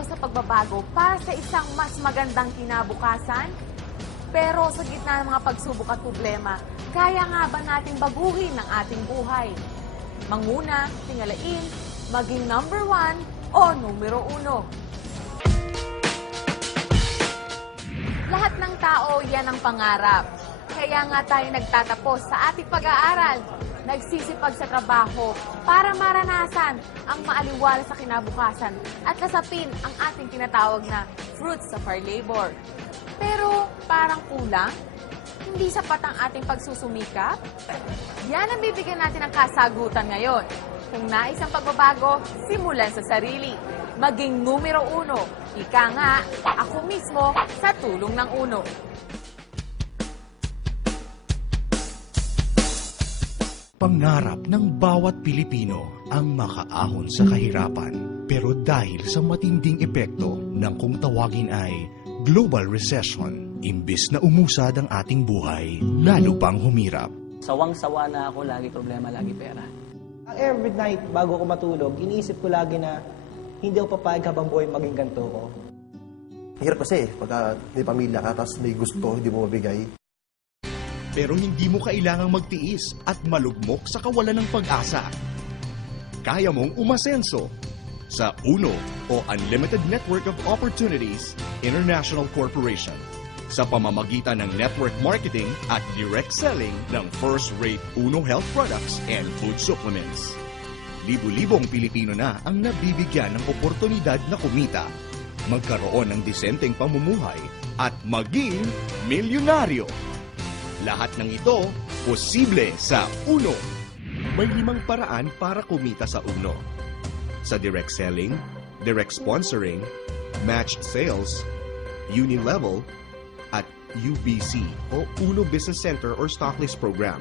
tayo sa pagbabago para sa isang mas magandang kinabukasan? Pero sa gitna ng mga pagsubok at problema, kaya nga ba nating baguhin ang ating buhay? Manguna, tingalain, maging number 1 o numero 1. Lahat ng tao, yan ang pangarap. Kaya nga tayo nagtatapos sa ating pag-aaral. Nagsisipag sa trabaho para maranasan ang maaliwala sa kinabukasan at nasapin ang ating tinatawag na fruits of our labor. Pero parang kulang? Hindi sapat ang ating pagsusumikap? Yan ang bibigyan natin ng kasagutan ngayon. Kung nais ang pagbabago, simulan sa sarili. Maging numero 1. Ika nga, ako mismo sa tulong ng uno. Pangarap ng bawat Pilipino ang makaahon sa kahirapan. Pero dahil sa matinding epekto ng kung tawagin ay global recession, imbis na umusad ang ating buhay, lalo pang humirap. Sawang-sawa na ako, lagi problema, lagi pera. Every night, bago ako matulog, iniisip ko lagi na hindi ako papayag habang buhay maging ganito ko. Hirap kasi pagka may pamilya ka, tapos may gusto, hindi mo mabigay. Pero hindi mo kailangang magtiis at malugmok sa kawalan ng pag-asa. Kaya mong umasenso sa UNO o Unlimited Network of Opportunities International Corporation sa pamamagitan ng network marketing at direct selling ng first-rate UNO health products and food supplements. Libu-libong Pilipino na ang nabibigyan ng oportunidad na kumita, magkaroon ng disenteng pamumuhay at maging milyonaryo. Lahat ng ito, posible sa UNO. May 5 paraan para kumita sa UNO. Sa direct selling, direct sponsoring, matched sales, uni-level, at UBC o UNO Business Center or Stocklist Program.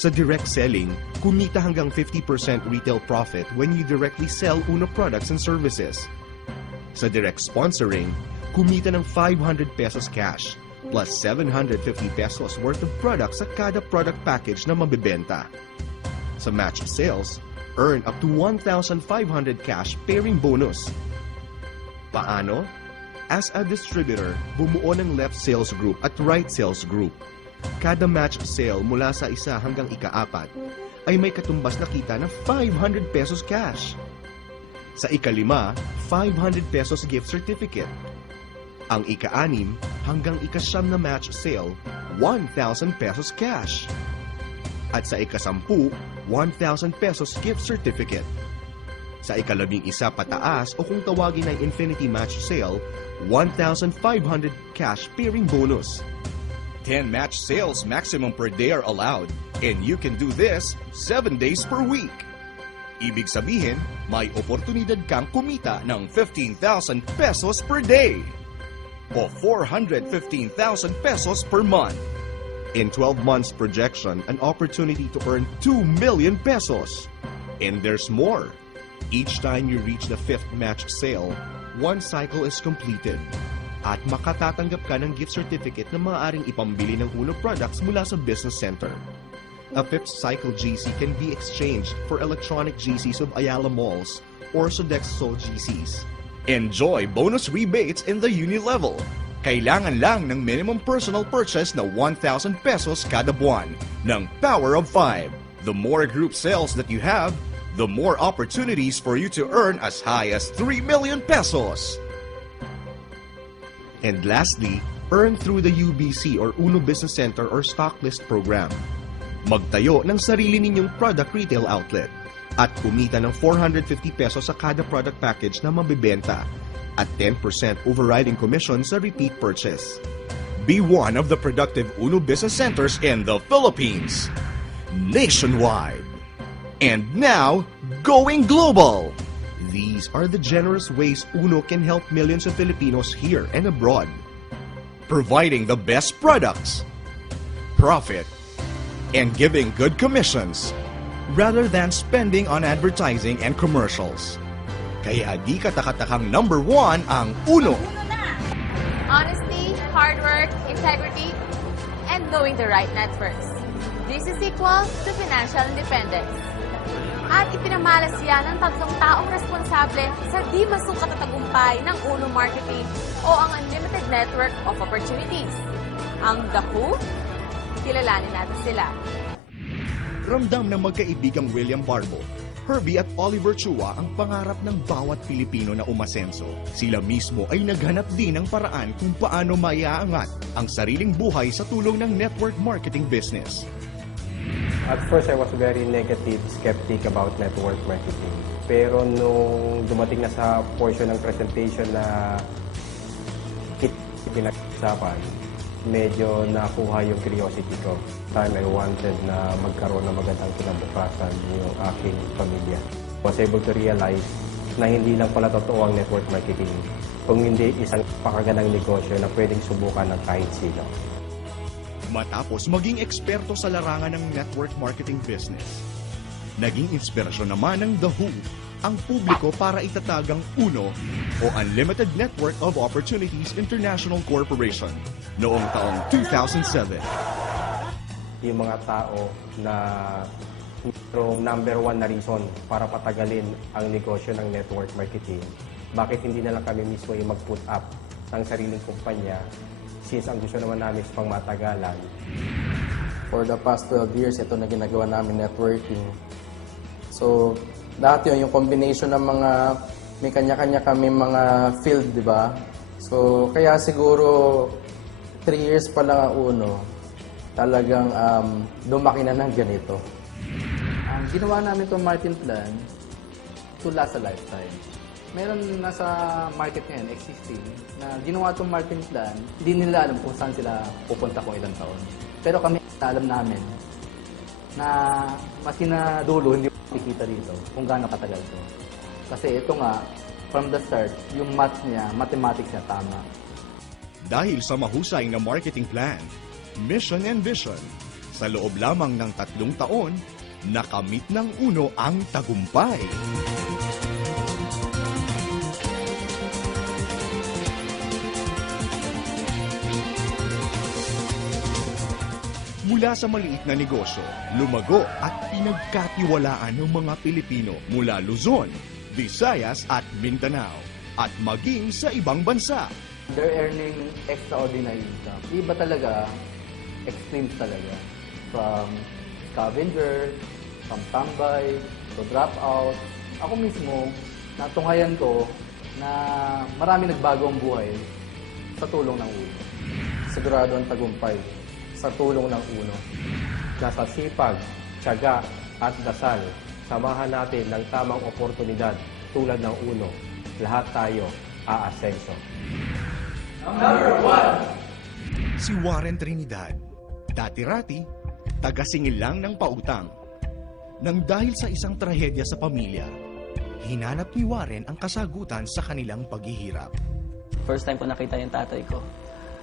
Sa direct selling, kumita hanggang 50% retail profit when you directly sell UNO products and services. Sa direct sponsoring, kumita ng 500 pesos cash plus 750 pesos worth of products sa kada product package na mabibenta. Sa matched sales, earn up to 1,500 cash pairing bonus. Paano? As a distributor, bumuo ng left sales group at right sales group. Kada matched sale mula sa 1 hanggang ika-4 ay may katumbas na kita ng 500 pesos cash. Sa ika-5, 500 pesos gift certificate. Ang ika-6 hanggang ika-9 na match sale, 1,000 pesos cash. At sa ika-10, 1,000 pesos gift certificate. Sa ika-11 pataas o kung tawagin ay Infinity Match Sale, 1,500 cash pairing bonus. 10 match sales maximum per day are allowed, and you can do this 7 days per week. Ibig sabihin, may oportunidad kang kumita ng 15,000 pesos per day o 415,000 pesos per month. In 12 months projection, an opportunity to earn 2 million pesos. And there's more. Each time you reach the 5th match sale, 1 cycle is completed. At makatatanggap ka ng gift certificate na maaaring ipambili ng UNO products mula sa business center. A 5th cycle GC can be exchanged for electronic GCs of Ayala Malls or Sodexo GCs. Enjoy bonus rebates in the uni level. Kailangan lang ng minimum personal purchase na 1,000 pesos kada buwan ng Power of 5. The more group sales that you have, the more opportunities for you to earn as high as 3 million pesos. And lastly, earn through the UBC or UNO Business Center or Stocklist Program. Magtayo ng sarili ninyong product retail outlet at kumita ng 450 pesos sa kada product package na mabibenta at 10% overriding commission sa repeat purchase. Be one of the productive UNO business centers in the Philippines, nationwide, and now going global. These are the generous ways UNO can help millions of Filipinos here and abroad, providing the best products, profit, and giving good commissions rather than spending on advertising and commercials. Kaya di katakatakang number 1 ang UNO. Honesty, hard work, integrity, and knowing the right networks. This is equal to financial independence. At ipinamalas yan ng 3 taong responsable sa di masukat na tagumpay ng Uno Marketing o ang Unlimited Network of Opportunities. Ang The Who? Kilalanin natin sila. Ramdam ng magkaibigang William Barbo, Herbie at Oliver Chua ang pangarap ng bawat Pilipino na umasenso. Sila mismo ay naghanap din ng paraan kung paano maiaangat ang sariling buhay sa tulong ng network marketing business. At first, I was very negative, skeptic about network marketing. Pero nung dumating na sa portion ng presentation na pinag-usapan, medyo nakuha yung curiosity ko. Time I wanted na magkaroon ng magandang kinabukasan yung aking pamilya. Was able to realize na hindi lang pala totoo ang network marketing, kung hindi isang pakagandang negosyo na pwedeng subukan ng kahit sino. Matapos maging eksperto sa larangan ng network marketing business, naging inspirasyon naman ng The Who ang publiko para itatag ang UNO o Unlimited Network of Opportunities International Corporation noong taong 2007. Yung mga tao na number one na reason para patagalin ang negosyo ng network marketing, bakit hindi na lang kami mismo yung mag-put up ng sariling kumpanya since ang gusto naman namin is pang matagalan. For the past 12 years, ito na ginagawa namin networking. So, dati yung combination ng mga, may kanya-kanya kami mga field, di ba? So, kaya siguro 3 years pa lang ang UNO, talagang lumaki na ng ganito. Ang ginawa namin itong marketing plan to last a lifetime. Meron nasa market ngayon, existing, na ginawa itong marketing plan, hindi nila alam kung saan sila pupunta kung ilang taon. Pero kami, alam namin na maski na dulo, hindi makikita dito kung gaano katagal ito. Kasi ito nga, from the start, yung math niya, mathematics niya tama. Dahil sa mahusay na marketing plan, mission and vision, sa loob lamang ng 3 taon, nakamit ng UNO ang tagumpay. Mula sa maliit na negosyo, lumago at pinagkatiwalaan ng mga Pilipino mula Luzon, Visayas at Mindanao at maging sa ibang bansa. They're earning extraordinary income. Iba talaga, extreme talaga. From scavenger, from tambay, to drop out. Ako mismo, natunghayan ko na marami nagbago ang buhay sa tulong ng UNO. Sigurado ang tagumpay sa tulong ng UNO. Nasa sipag, tiyaga at dasal, samahan natin ng tamang oportunidad tulad ng UNO. Lahat tayo aasenso. Si Warren Trinidad, dati-rati, taga-singil lang ng pautang. Nang dahil sa isang trahedya sa pamilya, hinanap ni Warren ang kasagutan sa kanilang paghihirap. First time ko nakita yung tatay ko,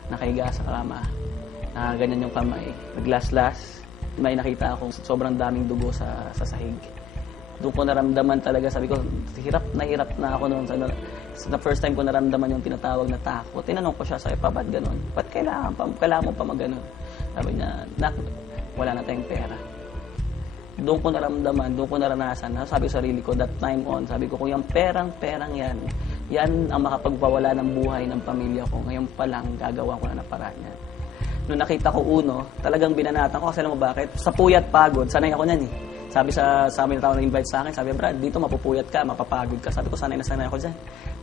nakahiga sa kama, na ganyan yung kamay, naglaslas, may nakita akong sobrang daming dugo sa sahig. Doon ko naramdaman talaga, sabi ko, hirap na ako noon. Sa first time ko naramdaman yung tinatawag na takot. Tinanong ko siya, sabi pa, ba't ganun? Ba't kailangan mo pa mag-ganun? Sabi niya, nak, wala na tayong pera. Doon ko naramdaman, doon ko naranasan. Sabi ko sa sarili ko, that time on, sabi ko, kung yung perang yan ang makapagpawala ng buhay ng pamilya ko. Ngayon pa lang, gagawa ko na ng paraan niya. Nung nakita ko UNO, talagang binanatan ko. Kasi alam mo bakit? Sa puyat pagod, sanay ako niyan eh. Sabi sa amin na tao na-invite sa akin, sabi, Brad, dito mapupuyat ka, mapapagod ka. Sabi ko, sanay ako dyan.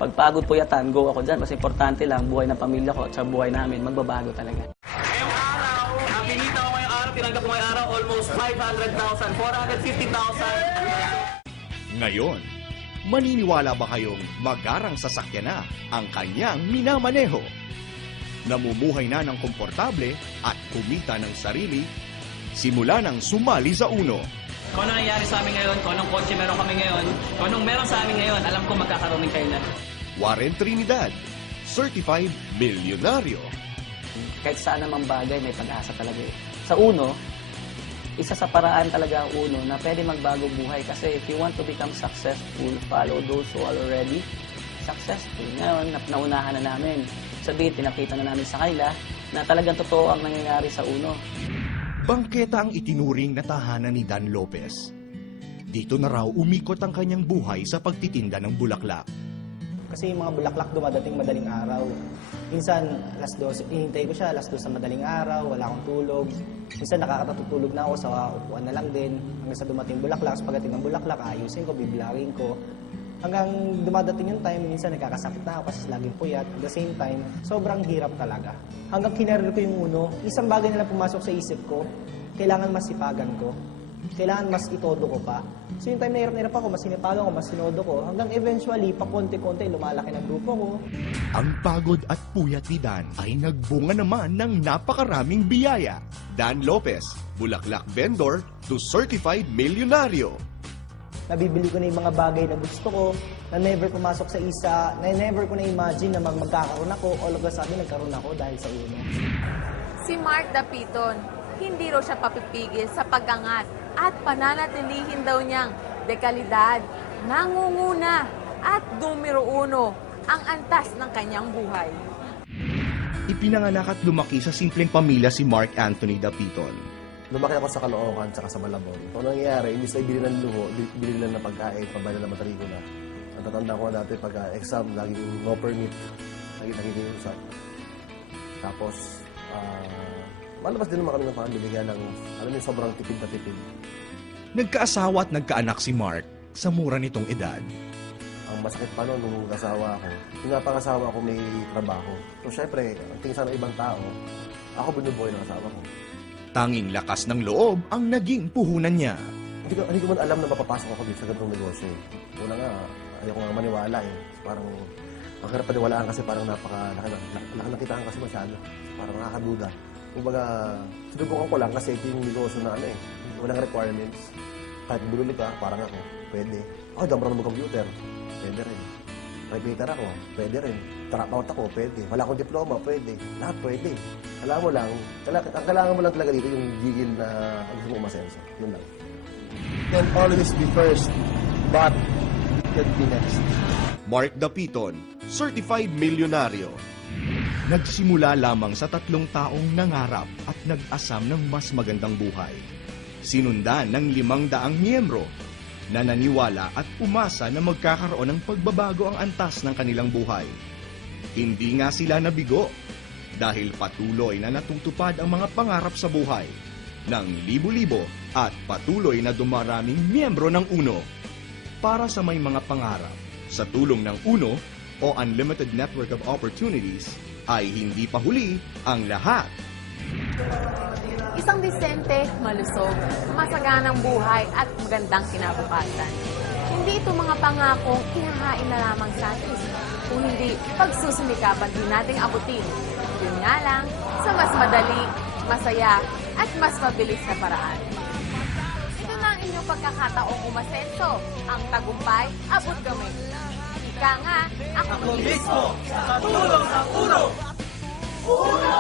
Pag pagod puyatan, go ako dyan. Kasi importante lang, buhay ng pamilya ko at sa buhay namin, magbabago talaga. Ngayong araw, ang kinita ko ngayong araw, tinanggap ko ngayong araw, almost 500,000, 450,000. Ngayon, maniniwala ba kayong magarang sasakyan na ang kanyang minamaneho? Namumuhay na ng komportable at kumita ng sarili, simula nang sumali sa UNO. Kung ano nangyari sa amin ngayon, kung anong kotse meron kami ngayon, kung anong meron sa amin ngayon, alam ko magkakaroon din kayo na. Warren Trinidad, Certified Milyonaryo. Kahit saan namang bagay, may pag-asa talaga eh. Sa UNO, isa sa paraan talaga ang UNO na pwede magbago buhay. Kasi if you want to become successful, follow those who are already successful. Ngayon, naunahan na namin. Sabihin, pinakita na namin sa kanila na talagang totoo ang nangyayari sa UNO. Bangketa ang itinuring na tahanan ni Dan Lopez. Dito na raw umikot ang kanyang buhay sa pagtitinda ng bulaklak. Kasi yung mga bulaklak dumadating madaling araw. Minsan, alas 12, hinihintay ko siya, alas 2 sa madaling araw, wala akong tulog. Minsan nakakatutulog na ako sa upuan na lang din. Hanggang sa dumating bulaklak, pagdating ng bulaklak, ayusin ko, bibilangin ko. Hanggang dumadating yung time, minsan nagkakasakit na ako kasi laging puyat. At the same time, sobrang hirap talaga. Hanggang kinarir ko yung uno, isang bagay na lang pumasok sa isip ko, kailangan masipagan ko. Kailangan mas itodo ko pa. So yung time na hirap ako, mas sinipagan ko, mas sinodo ko. Hanggang eventually, pakonti-konti, lumalaki ng grupo ko. Ang pagod at puyat ni Dan ay nagbunga naman ng napakaraming biyaya. Dan Lopez, bulaklak vendor to certified milyonaryo. Nabibili ko na yung mga bagay na gusto ko, na never pumasok sa isa, na never ko na-imagine na magkakaroon ako. All of a sudden, nagkaroon ako dahil sa uno. Si Mark Dapiton, hindi raw siya papipigil sa pag-angat at pananatilihin daw niyang dekalidad, nangunguna at numero uno ang antas ng kanyang buhay. Ipinanganak at lumaki sa simpleng pamilya si Mark Anthony Dapiton. Lumaki ako sa Caloocan tsaka sa Malabon. So, ano nangyayari, imbis na ibili ng luho, bili lang ng pagkain, pambala ng matrikula. Ang tatanda ko dati pagka-exam, laging no permit. Laging usap. Tapos, malabas din naman kami ng family, kaya lang, alam mo, sobrang tipid na tipid. Nagkaasawa at nagkaanak si Mark sa mura nitong edad. Ang masakit pa noon, nung kasawa ako, yung napangasawa ko may trabaho. So, syempre, ang tingin sa ibang tao, ako binubuhay ng asawa ko. Tanging lakas ng loob ang naging puhunan niya. Hindi ko man alam na mapapasok ako dito sa ganitong negosyo. Una nga, ayoko nga maniwala eh. Parang, ang hirap paniwalaan kasi parang nakitaan kasi masyado. Parang nakakaduda. Kumbaga, sinubukan ko lang kasi ito yung negosyo na ano eh. Walang requirements. Kahit bululi ka, parang ako, pwede. Ako, damro ng computer, pwede rin. Typewaiter ako, pwede rin. Dropout ako, pwede. Wala akong diploma, pwede. Lahat pwede. Alam mo lang, ang kailangan mo lang talaga dito yung gigil na ang gusto mo umasenso. Yun lang. Can always be first, but can be next. Mark Dapiton, certified milyonaryo. Nagsimula lamang sa 3 taong nangarap at nag-asam ng mas magandang buhay. Sinundan ng 500 miyembro na naniwala at umasa na magkakaroon ng pagbabago ang antas ng kanilang buhay. Hindi nga sila nabigo dahil patuloy na natutupad ang mga pangarap sa buhay ng libo-libo at patuloy na dumaraming miyembro ng UNO. Para sa may mga pangarap, sa tulong ng UNO o Unlimited Network of Opportunities, ay hindi pa huli ang lahat. Isang disente, malusog, masaganang buhay at magandang kinabukasan. Hindi ito mga pangakong ihahain na lamang sa atin, kung hindi pagsusumikapan din nating abutin. Yun nga lang, sa mas madali, masaya, at mas mabilis na paraan. Ito na ang inyong pagkakataong umasenso. Ang tagumpay, abot kami. Ika nga, ako mismo, sa tulong ng UNO! UNO!